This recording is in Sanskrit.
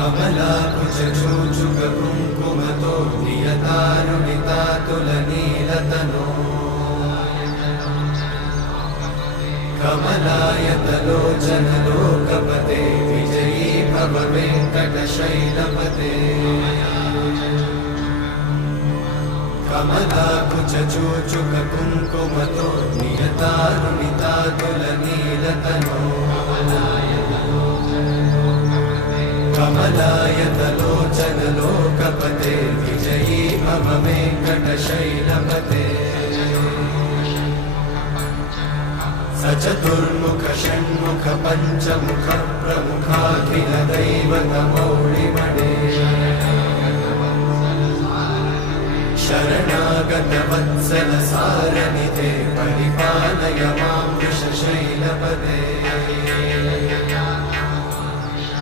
कमलाकुचूचुककुङ्कुमतो नियतारुणितातुलनीलतनो कमलायतलोचनलोकपते विजयी भव वेङ्कटशैलपते कमलाकुचूचुककुङ्कुमतो नियतारुणितातुलनीलतनो कमलायतलोचनलोकपते विजयी भव वेङ्कटशैलपते सचतुर्मुख षण्मुख पञ्चमुख प्रमुखाखिल दैवतमौळिमणे शरणागत वत्सल सारनिधे परिपालय मां वृषशैलपते